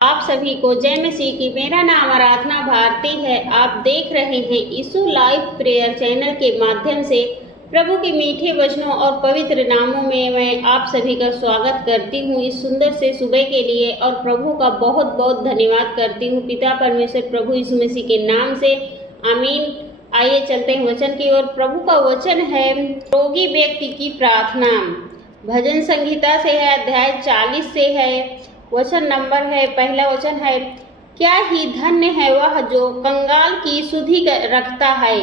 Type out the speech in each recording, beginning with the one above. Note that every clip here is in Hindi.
आप सभी को जय मसीह की। मेरा नाम आराधना भारती है। आप देख रहे हैं यीशु लाइव प्रेयर चैनल के माध्यम से प्रभु के मीठे वचनों और पवित्र नामों में मैं आप सभी का स्वागत करती हूँ इस सुंदर से सुबह के लिए, और प्रभु का बहुत बहुत धन्यवाद करती हूँ पिता परमेश्वर प्रभु यीशु मसीह के नाम से। आमीन। आइए चलते हैं वचन की ओर। प्रभु का वचन है रोगी व्यक्ति की प्रार्थना। भजन संहिता से है, अध्याय 40 से है। वचन नंबर है, पहला वचन है, क्या ही धन्य है वह जो कंगाल की सुधि रखता है,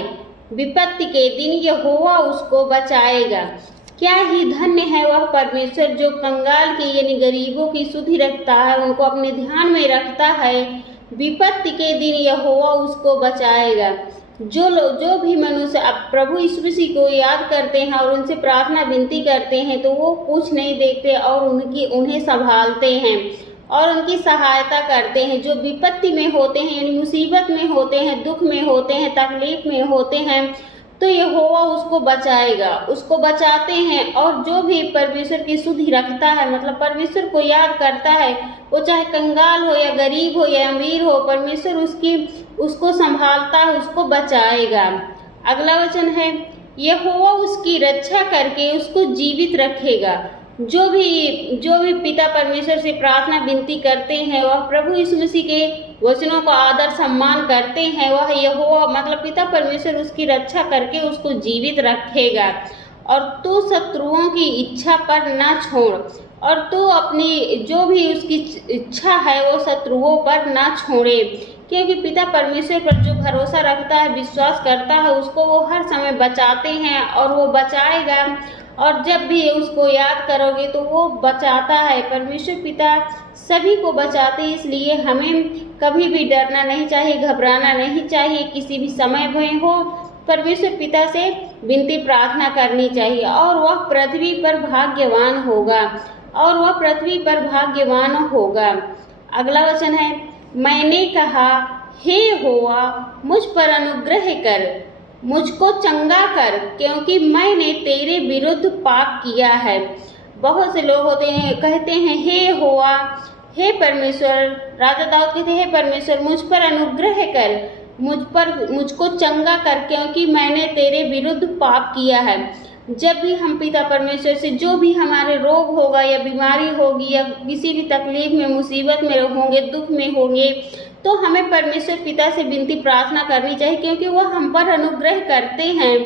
विपत्ति के दिन यहोवा उसको बचाएगा। क्या ही धन्य है वह परमेश्वर जो कंगाल की यानी गरीबों की सुधि रखता है, उनको अपने ध्यान में रखता है, विपत्ति के दिन यहोवा उसको बचाएगा। जो भी मनुष्य अब प्रभु यीशु मसीह को याद करते हैं और उनसे प्रार्थना विनती करते हैं तो वो कुछ नहीं देखते और उन्हें संभालते हैं और उनकी सहायता करते हैं। जो विपत्ति में होते हैं यानी मुसीबत में होते हैं, दुख में होते हैं, तकलीफ में होते हैं, तो यहोवा उसको बचाएगा, उसको बचाते हैं। और जो भी परमेश्वर की सुधि रखता है, मतलब परमेश्वर को याद करता है, वो चाहे कंगाल हो या गरीब हो या अमीर हो, परमेश्वर उसको संभालता है, उसको बचाएगा। अगला वचन है, यहोवा उसकी रक्षा करके उसको जीवित रखेगा। जो भी पिता परमेश्वर से प्रार्थना विनती करते हैं, वह प्रभु यीशु मसीह के वचनों का आदर सम्मान करते हैं, वह यहोवा मतलब पिता परमेश्वर उसकी रक्षा करके उसको जीवित रखेगा। और तू शत्रुओं की इच्छा पर ना छोड़, और तू अपनी जो भी उसकी इच्छा है वो शत्रुओं पर ना छोड़े, क्योंकि पिता परमेश्वर पर जो भरोसा रखता है, विश्वास करता है, उसको वो हर समय बचाते हैं और वो बचाएगा। और जब भी उसको याद करोगे तो वो बचाता है। परमेश्वर पिता सभी को बचाते हैं, इसलिए हमें कभी भी डरना नहीं चाहिए, घबराना नहीं चाहिए। किसी भी समय में हो, परमेश्वर पिता से विनती प्रार्थना करनी चाहिए और वह पृथ्वी पर भाग्यवान होगा, और वह पृथ्वी पर भाग्यवान होगा। अगला वचन है, मैंने कहा, हे यहोवा मुझ पर अनुग्रह कर, मुझको चंगा कर, क्योंकि मैंने तेरे विरुद्ध पाप किया है। बहुत से लोग होते हैं, कहते हैं हे यहोवा, हे परमेश्वर, राजा दाऊद कहते हैं, हे परमेश्वर मुझ पर अनुग्रह कर, मुझको चंगा कर, क्योंकि मैंने तेरे विरुद्ध पाप किया है। जब भी हम पिता परमेश्वर से जो भी हमारे रोग होगा या बीमारी होगी या किसी भी तकलीफ में, मुसीबत में होंगे, दुख में होंगे, तो हमें परमेश्वर पिता से विनती प्रार्थना करनी चाहिए, क्योंकि वो हम पर अनुग्रह करते हैं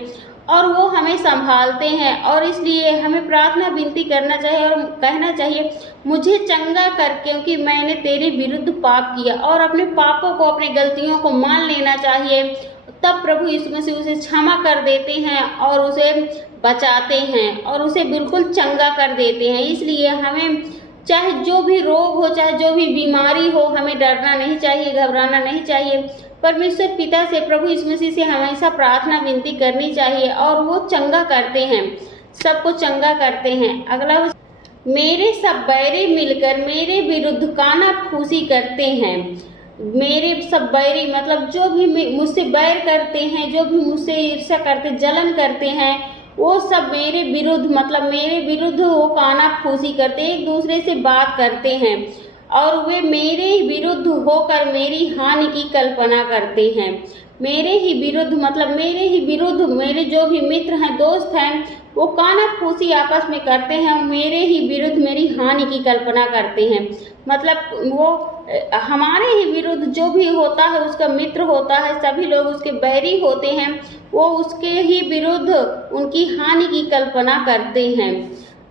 और वो हमें संभालते हैं। और इसलिए हमें प्रार्थना विनती करना चाहिए और कहना चाहिए, मुझे चंगा कर, क्योंकि मैंने तेरे विरुद्ध पाप किया। और अपने पापों को, अपनी गलतियों को मान लेना चाहिए। तब प्रभु यीशु मसीह उसे क्षमा कर देते हैं और उसे बचाते हैं और उसे बिल्कुल चंगा कर देते हैं। इसलिए हमें चाहे जो भी रोग हो, चाहे जो भी बीमारी हो, हमें डरना नहीं चाहिए, घबराना नहीं चाहिए। परमेश्वर पिता से, प्रभु यीशु मसीह से हमेशा प्रार्थना विनती करनी चाहिए और वो चंगा करते हैं, सबको चंगा करते हैं। अगला, मेरे सब बैरी मिलकर मेरे विरुद्ध कानाफूसी करते हैं। मेरे सब बैरी मतलब जो भी मुझसे बैर करते हैं, जो भी मुझसे ईर्ष्या करते, जलन करते हैं, वो सब मेरे विरुद्ध मतलब मेरे विरुद्ध वो कानाफूसी करते, एक दूसरे से बात करते हैं और वे मेरे ही विरुद्ध होकर मेरी हानि की कल्पना करते हैं। मेरे ही विरुद्ध मतलब मेरे ही विरुद्ध, मेरे जो भी मित्र हैं, दोस्त हैं, वो कानाफूसी आपस में करते हैं, मेरे ही विरुद्ध मेरी हानि की कल्पना करते हैं। मतलब वो हमारे ही विरुद्ध जो भी होता है, उसका मित्र होता है, सभी लोग उसके बैरी होते हैं, वो उसके ही विरुद्ध उनकी हानि की कल्पना करते हैं।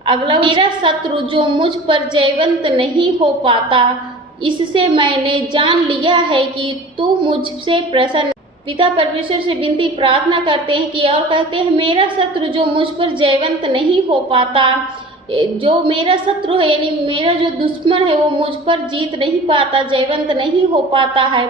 अगला, मेरा शत्रु जो मुझ पर जयवंत नहीं हो पाता, इससे मैंने जान लिया है कि तू मुझसे प्रसन्न। पिता परमेश्वर से विनती प्रार्थना करते हैं कि और कहते हैं, मेरा शत्रु जो मुझ पर जयवंत नहीं हो पाता, जो मेरा शत्रु है यानी मेरा जो दुश्मन है, वो मुझ पर जीत नहीं पाता, जयवंत नहीं हो पाता है,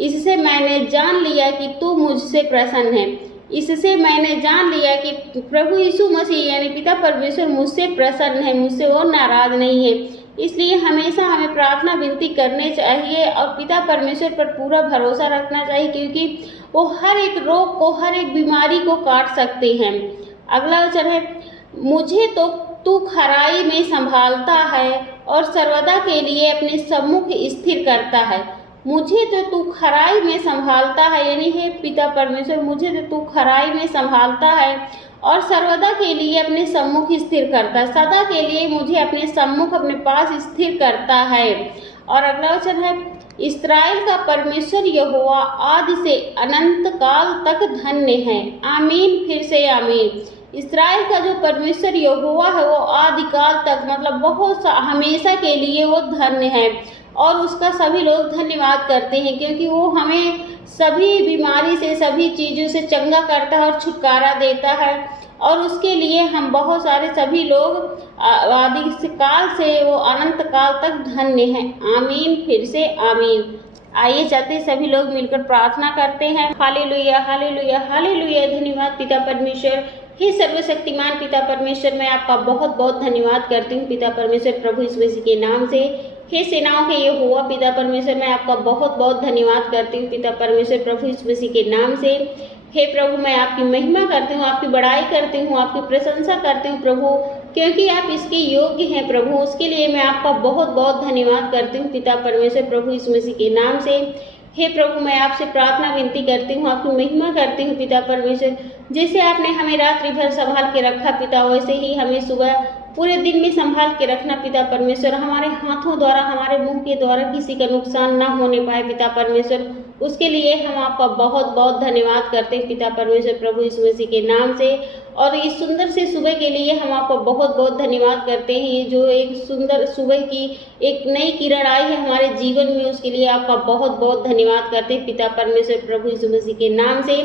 इससे मैंने जान लिया कि तू मुझसे प्रसन्न है। इससे मैंने जान लिया कि प्रभु यीशु मसीह यानी पिता परमेश्वर मुझसे प्रसन्न है, मुझसे वो नाराज नहीं है। इसलिए हमेशा हमें प्रार्थना विनती करने चाहिए और पिता परमेश्वर पर पूरा भरोसा रखना चाहिए, क्योंकि वो हर एक रोग को, हर एक बीमारी को काट सकते हैं। अगला वचन है, मुझे तो तू खराई में संभालता है और सर्वदा के लिए अपने सम्मुख स्थिर करता है। मुझे तो तू खराई में संभालता है, यानी हे पिता परमेश्वर, मुझे तो तू खराई में संभालता है और सर्वदा के लिए अपने सम्मुख स्थिर करता है। सदा के लिए मुझे अपने सम्मुख, अपने पास स्थिर करता है। और अगला वचन है, इस्राएल का परमेश्वर यहोवा आदि से अनंत काल तक धन्य है। आमीन, फिर से आमीन। इस्राएल का जो परमेश्वर यहोवा है वो आदिकाल तक, मतलब बहुत हमेशा के लिए वो धन्य है और उसका सभी लोग धन्यवाद करते हैं, क्योंकि वो हमें सभी बीमारी से, सभी चीज़ों से चंगा करता है और छुटकारा देता है। और उसके लिए हम बहुत सारे सभी लोग आदि काल से वो अनंत काल तक धन्य हैं। आमीन, फिर से आमीन। आइए चलते सभी लोग मिलकर प्रार्थना करते हैं। Hallelujah, hallelujah, hallelujah. धन्यवाद पिता परमेश्वर। हे सर्वशक्तिमान पिता परमेश्वर, मैं आपका बहुत बहुत धन्यवाद करती हूँ पिता परमेश्वर, प्रभु यीशु मसीह के नाम से। हे सेनाओं के यहोवा पिता परमेश्वर, मैं आपका बहुत बहुत धन्यवाद करती हूँ पिता परमेश्वर, प्रभु यीशु मसीह के नाम से। हे प्रभु, मैं आपकी महिमा करती हूँ, आपकी बड़ाई करती हूँ, आपकी प्रशंसा करती हूँ प्रभु, क्योंकि आप इसके योग्य हैं प्रभु। उसके लिए मैं आपका बहुत बहुत धन्यवाद करती हूँ पिता परमेश्वर, प्रभु यीशु मसीह के नाम से। हे प्रभु, मैं आपसे प्रार्थना विनती करती हूँ, आपकी महिमा करती हूँ पिता परमेश्वर। जैसे आपने हमें रात्रि भर संभाल के रखा पिता, वैसे ही हमें सुबह पूरे दिन में संभाल के रखना पिता परमेश्वर। हमारे हाथों द्वारा, हमारे मुंह के द्वारा किसी का नुकसान ना होने पाए पिता परमेश्वर। उसके लिए हम आपका बहुत बहुत धन्यवाद करते हैं पिता परमेश्वर, प्रभु यीशु मसीह के नाम से। और इस सुंदर से सुबह के लिए हम आपको बहुत बहुत धन्यवाद करते हैं। ये जो एक सुंदर सुबह की एक नई किरण आई है हमारे जीवन में, उसके लिए आपका बहुत बहुत धन्यवाद करते हैं पिता परमेश्वर, प्रभु यीशु मसीह के नाम से।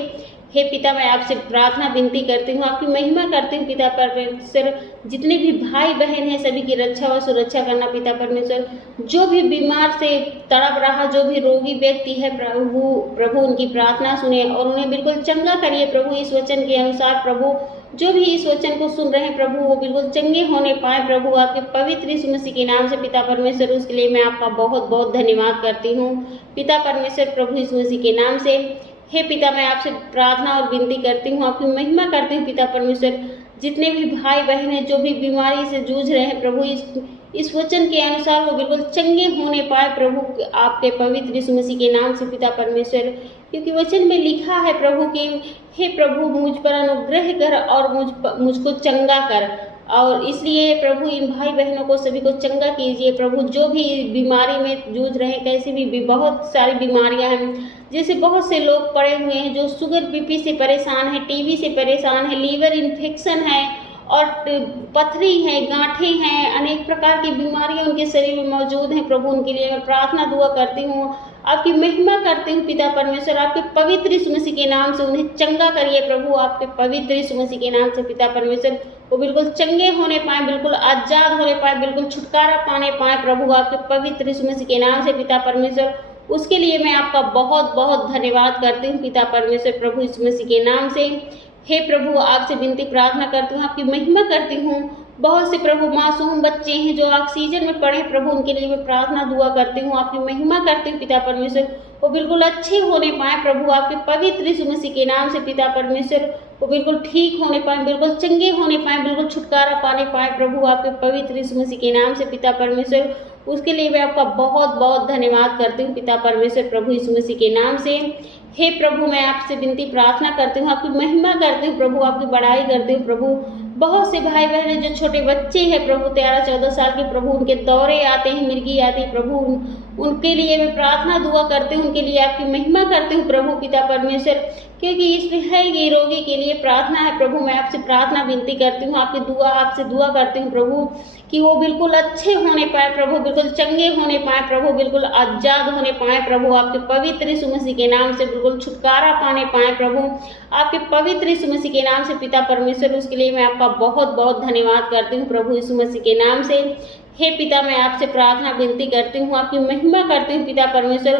हे पिता, मैं आपसे प्रार्थना विनती करती हूँ, आपकी महिमा करती हूँ पिता परमेश्वर। जितने भी भाई बहन हैं सभी की रक्षा व सुरक्षा करना पिता परमेश्वर। जो भी बीमार से तड़प रहा, जो भी रोगी व्यक्ति है प्रभु उनकी प्रार्थना सुने और उन्हें बिल्कुल चंगा करिए प्रभु। इस वचन के अनुसार प्रभु, जो भी इस वचन को सुन रहे हैं प्रभु, वो बिल्कुल चंगे होने पाए प्रभु, आपके पवित्र यीशु मसीह के नाम से पिता परमेश्वर। उसके लिए मैं आपका बहुत बहुत धन्यवाद करती हूँ पिता परमेश्वर, प्रभु यीशु मसीह के नाम से। हे पिता, मैं आपसे प्रार्थना और विनती करती हूँ, आपकी महिमा करती हूँ पिता परमेश्वर। जितने भी भाई बहन हैं जो भी बीमारी से जूझ रहे हैं प्रभु, इस वचन के अनुसार वो बिल्कुल चंगे होने पाए प्रभु, आपके पवित्र यीशु मसीह के नाम से पिता परमेश्वर। क्योंकि वचन में लिखा है प्रभु कि हे प्रभु, मुझ पर अनुग्रह कर और मुझको चंगा कर। और इसलिए प्रभु इन भाई बहनों को सभी को चंगा कीजिए प्रभु, जो भी बीमारी में जूझ रहे हैं, कैसी भी बहुत सारी बीमारियां हैं। जैसे बहुत से लोग पड़े हुए हैं जो शुगर बीपी से परेशान है, टीबी से परेशान है, लीवर इन्फेक्शन है और पथरी है, गांठें हैं, अनेक प्रकार की बीमारियां उनके शरीर में मौजूद हैं प्रभु। उनके लिए मैं प्रार्थना दुआ करती हूँ, आपकी महिमा करती हूँ पिता परमेश्वर। आपके पवित्र यीशु मसीह के नाम से उन्हें चंगा करिए प्रभु, आपके पवित्र यीशु मसीह के नाम से पिता परमेश्वर। वो बिल्कुल चंगे होने पाए, बिल्कुल आजाद होने पाए, बिल्कुल छुटकारा पाने पाए प्रभु, आपके पवित्र यीशु मसीह के नाम से पिता परमेश्वर। उसके लिए मैं आपका बहुत बहुत धन्यवाद करती हूँ पिता परमेश्वर, प्रभु यीशु मसीह के नाम से। हे प्रभु, आपसे विनती प्रार्थना करती हूँ, आपकी महिमा करती हूँ। बहुत से प्रभु मासूम बच्चे हैं जो ऑक्सीजन में पड़े प्रभु, उनके लिए मैं प्रार्थना दुआ करती हूँ, आपकी महिमा करती हूँ पिता परमेश्वर। वो बिल्कुल अच्छे होने पाए प्रभु, आपके पवित्र यीशु मसीह के नाम से पिता परमेश्वर। वो बिल्कुल ठीक होने पाए, बिल्कुल चंगे होने पाए, बिल्कुल छुटकारा पाने पाए प्रभु, आपके पवित्र यीशु मसीह के नाम से पिता परमेश्वर। उसके लिए मैं आपका बहुत बहुत धन्यवाद करती हूँ पिता परमेश्वर, प्रभु यीशु मसीह के नाम से। हे प्रभु, मैं आपसे विनती प्रार्थना करती हूँ, आपकी महिमा करती हूँ प्रभु, आपकी बड़ाई करती हूँ प्रभु। बहुत से भाई बहन हैं जो छोटे बच्चे हैं प्रभु, 13-14 साल के प्रभु, उनके दौरे आते हैं, मिर्गी आती है प्रभु, उनके लिए मैं प्रार्थना दुआ करती हूँ, उनके लिए आपकी महिमा करती हूँ प्रभु पिता परमेश्वर। क्योंकि इसमें है ये रोगी के लिए प्रार्थना है प्रभु, मैं आपसे प्रार्थना विनती करती हूँ, आपसे दुआ करती हूँ प्रभु कि वो बिल्कुल अच्छे होने पाए प्रभु, बिल्कुल चंगे होने पाए प्रभु, बिल्कुल आजाद होने पाए प्रभु, आपके पवित्र यीशु मसीह के नाम से बिल्कुल छुटकारा पाने पाए प्रभु, आपके पवित्र यीशु मसीह के नाम से पिता परमेश्वर। उसके लिए मैं आपका बहुत बहुत धन्यवाद करती हूँ प्रभु यीशु मसीह के नाम से। हे पिता, मैं आपसे प्रार्थना विनती करती हूँ, आपकी महिमा करती हूँ पिता परमेश्वर।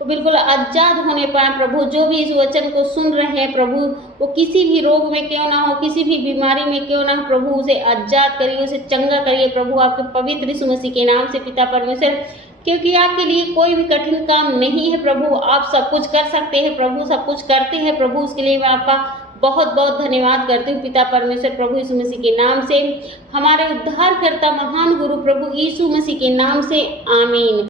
वो बिल्कुल आजाद होने पाए प्रभु, जो भी इस वचन को सुन रहे हैं प्रभु, वो किसी भी रोग में क्यों ना हो, किसी भी बीमारी में क्यों ना हो प्रभु, उसे आजाद करिए, उसे चंगा करिए प्रभु, आपके पवित्र यीशु मसीह के नाम से पिता परमेश्वर। क्योंकि आपके लिए कोई भी कठिन काम नहीं है प्रभु, आप सब कुछ कर सकते हैं प्रभु, सब कुछ करते हैं प्रभु। उसके लिए मैं आपका बहुत बहुत धन्यवाद करती हूँ पिता परमेश्वर प्रभु यीशु मसीह के नाम से, हमारे उद्धारकर्ता महान गुरु प्रभु यीशु मसीह के नाम से, आमीन।